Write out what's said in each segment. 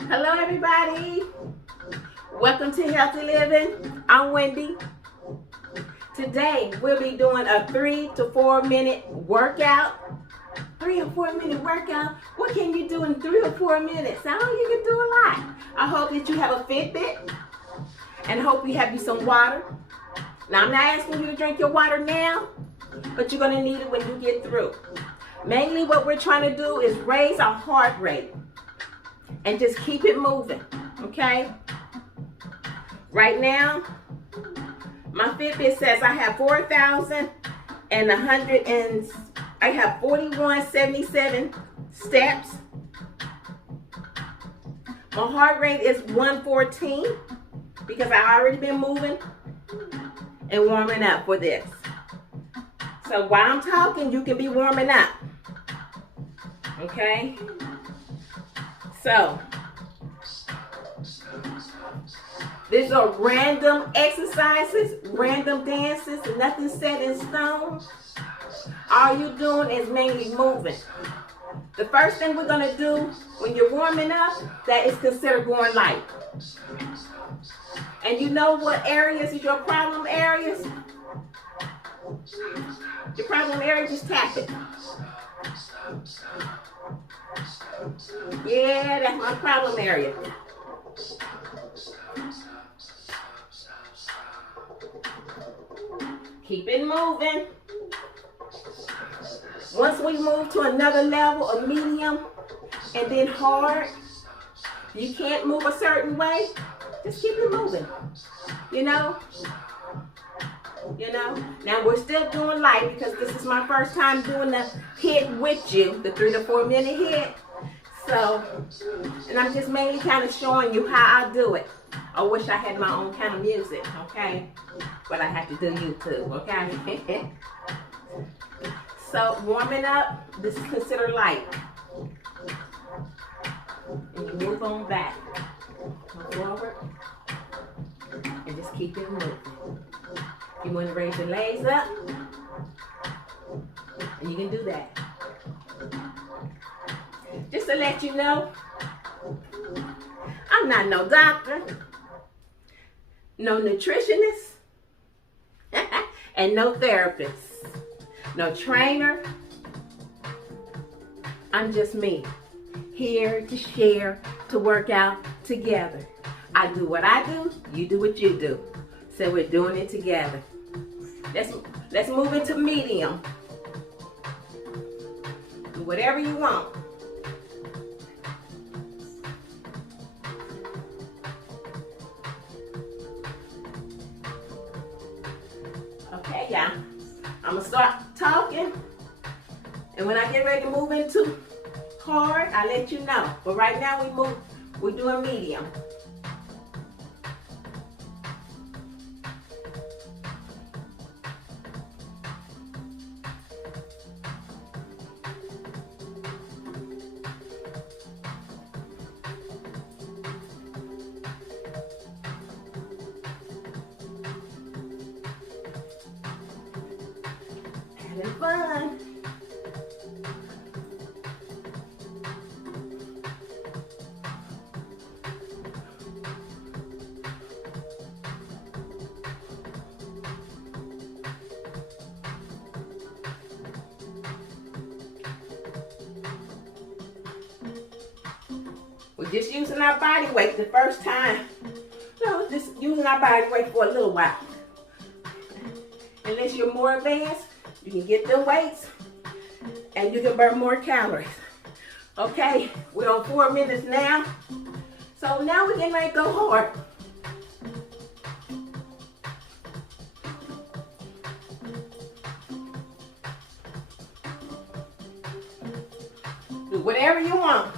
Hello, everybody. Welcome to Healthy Living. I'm Wendy. Today, we'll be doing a 3 to 4 minute workout. 3 or 4 minute workout. What can you do in 3 or 4 minutes? Oh, you can do a lot. I hope that you have a Fitbit and hope you have you some water. Now, I'm not asking you to drink your water now, but you're going to need it when you get through. Mainly what we're trying to do is raise our heart rate and just keep it moving, okay? Right now, my Fitbit says I have 4177 steps. My heart rate is 114 because I've already been moving and warming up for this. So while I'm talking, you can be warming up, okay? So, these are random exercises, random dances, nothing set in stone. All you're doing is mainly moving. The first thing we're going to do when you're warming up, that is considered going light. And you know what areas is your problem areas? Your problem area, just tap it. Yeah, that's my problem area. Keep it moving. Once we move to another level of medium and then hard, you can't move a certain way, just keep it moving. You know? Now we're still doing light because this is my first time doing the hit with you, the 3 to 4 minute hit. So, and I'm just mainly kind of showing you how I do it. I wish I had my own kind of music, okay? But I have to do YouTube, okay? So, warming up, this is considered light. And you move on back. Move forward. And just keep it moving. You want to raise your legs up, and you can do that. Just to let you know, I'm not no doctor, no nutritionist, and no therapist, no trainer. I'm just me, here to share, to work out together. I do what I do, you do what you do. So we're doing it together. Let's move into medium. Do whatever you want. Okay, y'all. I'm gonna start talking, and when I get ready to move into hard, I'll let you know. But right now we're doing medium. Having fun. We're just using our body weight the first time. No, just using our body weight for a little while. Unless you're more advanced, you can get them weights and you can burn more calories. Okay, we're on 4 minutes now. So now we're getting ready to go hard. Do whatever you want.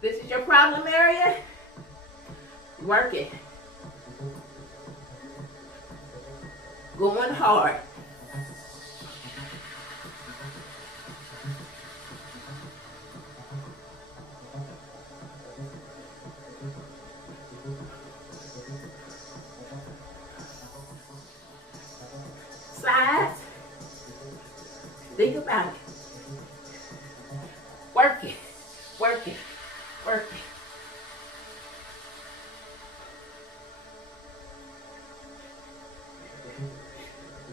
This is your problem area. Work it. Going hard. Sides. Think about it. Work it. Work it. work.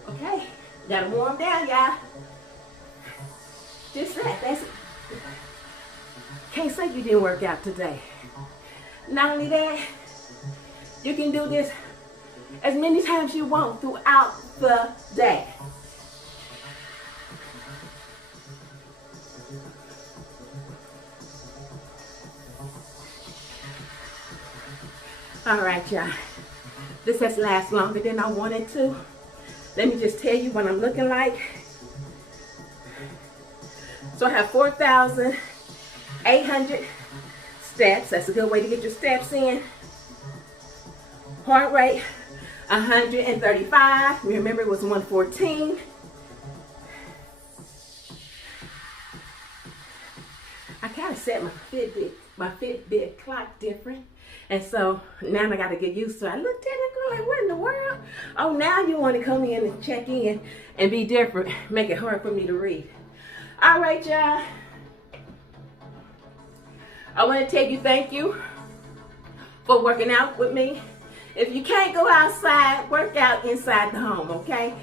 Okay, gotta warm down, y'all. Just that, that's it. Can't say you didn't work out today. Not only that, you can do this as many times you want throughout the day. All right, y'all. This has lasted longer than I wanted to. Let me just tell you what I'm looking like. So I have 4,800 steps. That's a good way to get your steps in. Heart rate, 135. Remember, it was 114. I kind of set my Fitbit clock different. And so now I got to get used to it. I looked at it going like, what in the world? Oh, now you want to come in and check in and be different. Make it hard for me to read. All right, y'all. I want to tell you thank you for working out with me. If you can't go outside, work out inside the home, okay?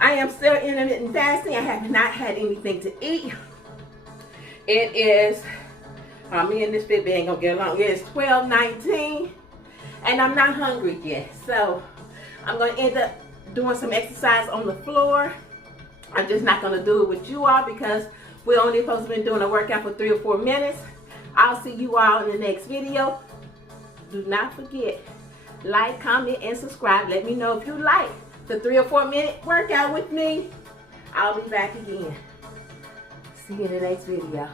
I am still intermittent fasting. I have not had anything to eat. It is... me and this Fitbit ain't gonna get along. It's 12:19 and I'm not hungry yet. So I'm gonna end up doing some exercise on the floor. I'm just not gonna do it with you all because we're only supposed to be doing a workout for 3 or 4 minutes. I'll see you all in the next video. Do not forget, like, comment, and subscribe. Let me know if you like the 3 or 4 minute workout with me. I'll be back again. See you in the next video.